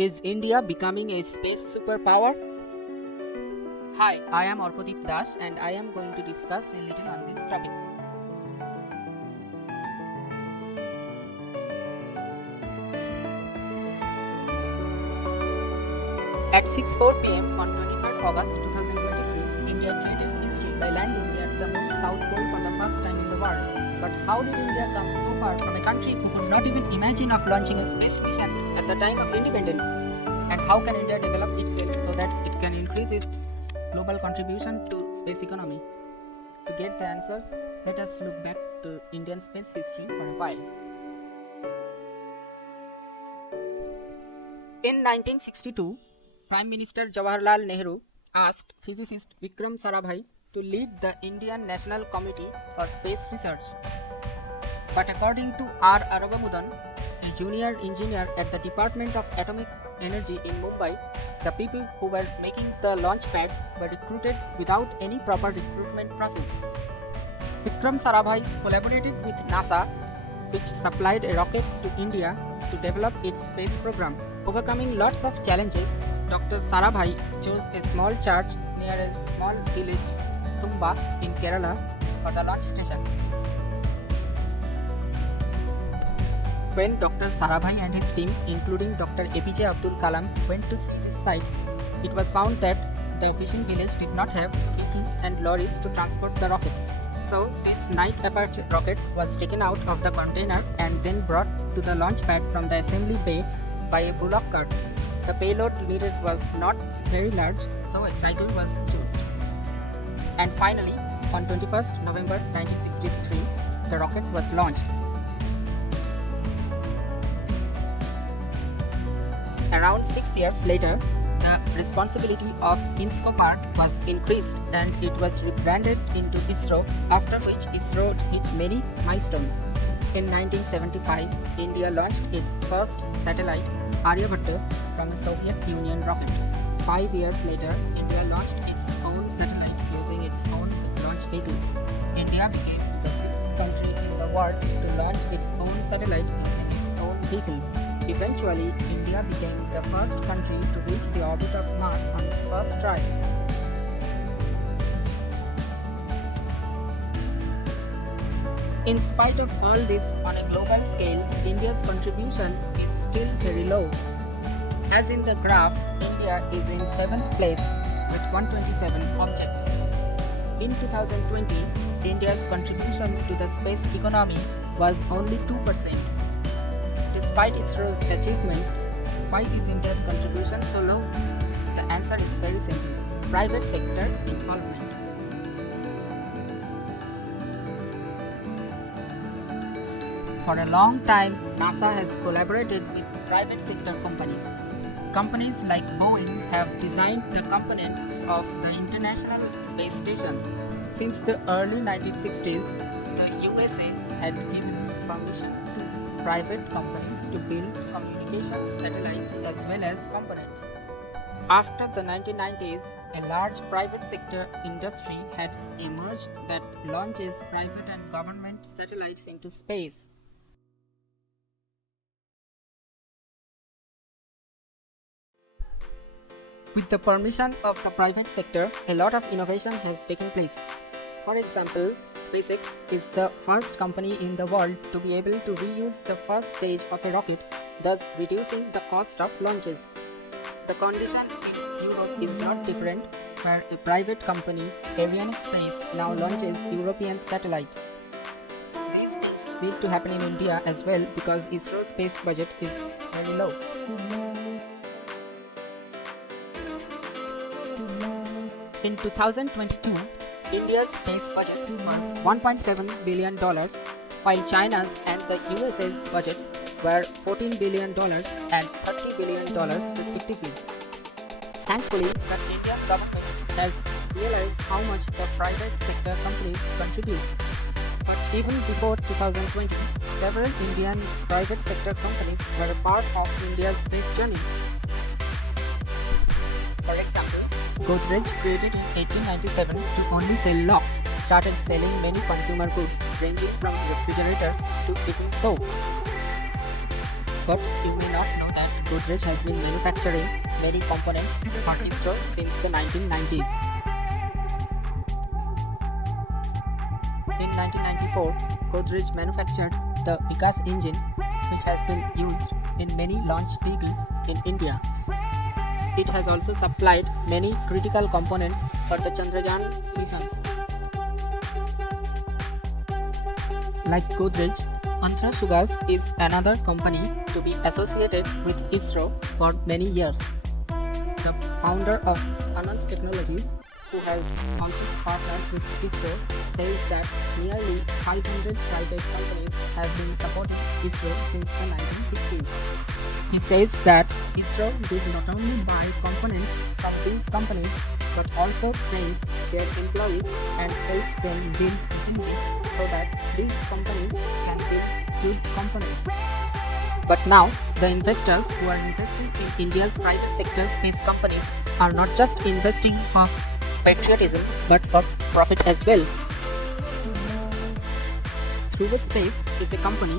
Is India becoming a space superpower? Hi, I am Orkodeep Das and I am going to discuss a little on this topic. At 6:04 pm on 23rd August 2023, India created history by landing at the moon's south pole for the first time in the world. But how did India come so far from a country who could not even imagine of launching a space mission at the time of independence? And how can India develop itself so that it can increase its global contribution to space economy? To get the answers, let us look back to Indian space history for a while. In 1962, Prime Minister Jawaharlal Nehru asked physicist Vikram Sarabhai to lead the Indian National Committee for Space Research. But according to R. Aravamudan, a junior engineer at the Department of Atomic Energy in Mumbai, the people who were making the launch pad were recruited without any proper recruitment process. Vikram Sarabhai collaborated with NASA, which supplied a rocket to India to develop its space program. Overcoming lots of challenges, Dr. Sarabhai chose a small church near a small village, Tumba, in Kerala, for the launch station. When Dr. Sarabhai and his team, including Dr. APJ Abdul Kalam, went to see this site, it was found that the fishing village did not have vehicles and lorries to transport the rocket. So, this night Apache rocket was taken out of the container and then brought to the launch pad from the assembly bay by a bullock cart. The payload needed was not very large, so a cycle was chosen. And finally, on 21st November 1963, the rocket was launched. Around 6 years later, the responsibility of INSCOPAR was increased and it was rebranded into ISRO, after which ISRO hit many milestones. In 1975, India launched its first satellite, Aryabhatta, from a Soviet Union rocket. 5 years later, India launched its own satellite using its own launch vehicle. India became the sixth country in the world to launch its own satellite using its own vehicle. Eventually, India became the first country to reach the orbit of Mars on its first try. In spite of all this, on a global scale, India's contribution is still very low. As in the graph, India is in 7th place with 127 objects. In 2020, India's contribution to the space economy was only 2%. Despite ISRO's achievements, why is India's contribution so low? The answer is very simple: private sector involvement. For a long time, NASA has collaborated with private sector companies. Companies like Boeing have designed the components of the International Space Station. Since the early 1960s, the USA had given permission to private companies to build communication satellites as well as components. After the 1990s, a large private sector industry has emerged that launches private and government satellites into space. With the permission of the private sector, a lot of innovation has taken place. For example, SpaceX is the first company in the world to be able to reuse the first stage of a rocket, thus reducing the cost of launches. The condition in Europe is not different, where a private company, Arianespace, now launches European satellites. These things need to happen in India as well because ISRO's space budget is very low. In 2022, India's space budget was $1.7 billion, while China's and the USA's budgets were $14 billion and $30 billion respectively. Thankfully, the Indian government has realized how much the private sector companies contribute. But even before 2020, several Indian private sector companies were a part of India's space journey. For example, Godrej, created in 1897 to only sell locks, started selling many consumer goods ranging from refrigerators to even soap. but you may not know that Godrej has been manufacturing many components for ISRO since the 1990s. In 1994, Godrej manufactured the Vikas engine, which has been used in many launch vehicles in India. It has also supplied many critical components for the Chandrayaan missions. Like Godrej, Antra Sugars is another company to be associated with ISRO for many years. The founder of Anant Technologies, who has also partnered with ISRO, says that nearly 500 private companies have been supporting ISRO since the 1960s. He says that ISRO did not only buy components from these companies but also trained their employees and helped them build facilities so that these companies can build good components. But now, the investors who are investing in India's private sector space companies are not just investing for patriotism but for profit as well. Dhruva Space is a company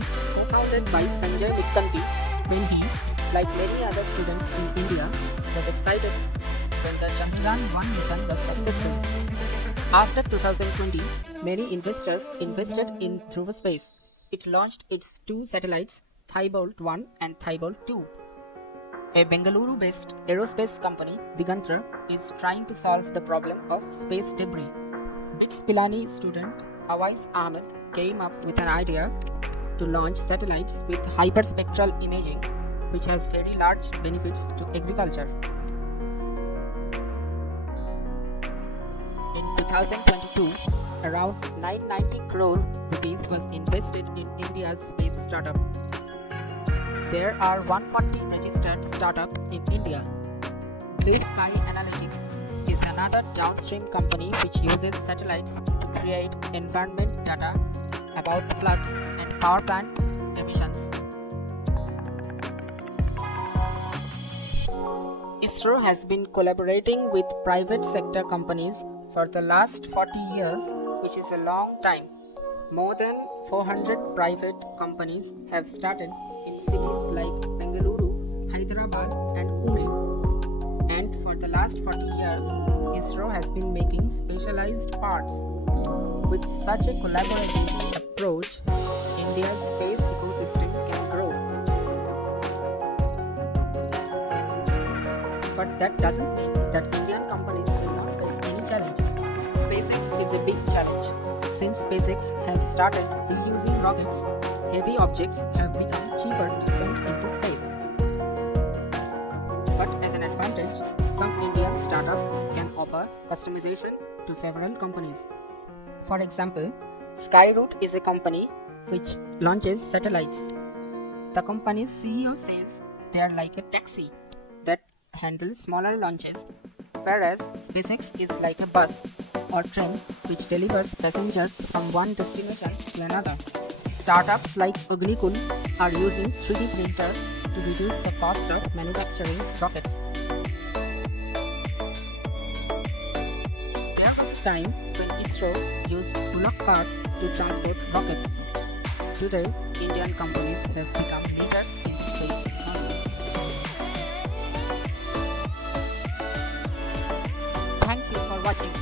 founded by Sanjay Vittanti when he, like many other students in India, was excited when the Chandrayaan-1 mission was successful. After 2020, many investors invested in Dhruva Space. It launched its two satellites, Thibault-1 and Thibault-2. A Bengaluru-based aerospace company, Digantra, is trying to solve the problem of space debris. BITS Pilani student Awais Ahmed came up with an idea to launch satellites with hyperspectral imaging, which has very large benefits to agriculture. In 2022, around 990 crore rupees was invested in India's space startup. There are 140 registered startups in India. Blue Sky Analytics is another downstream company which uses satellites to create environment data about floods and power plant emissions. ISRO has been collaborating with private sector companies for the last 40 years, which is a long time. More than 400 private companies have started in cities like Bengaluru, Hyderabad and Pune. And for the last 40 years, ISRO has been making specialized parts. With such a collaborative approach, India's space ecosystem can grow. But that doesn't mean that Indian companies will not face any challenge. SpaceX is a big challenge. Since SpaceX has started reusing rockets, heavy objects have become cheaper to send into space. But as an advantage, some Indian startups can offer customization to several companies. For example, Skyroot is a company which launches satellites. The company's CEO says they are like a taxi that handles smaller launches, whereas SpaceX is like a bus or train which delivers passengers from one destination to another. Startups like Agnikul are using 3D printers to reduce the cost of manufacturing rockets. There was a time when ISRO used bullock cart to transport rockets. Today, Indian companies have become leaders in space technology. Thank you for watching.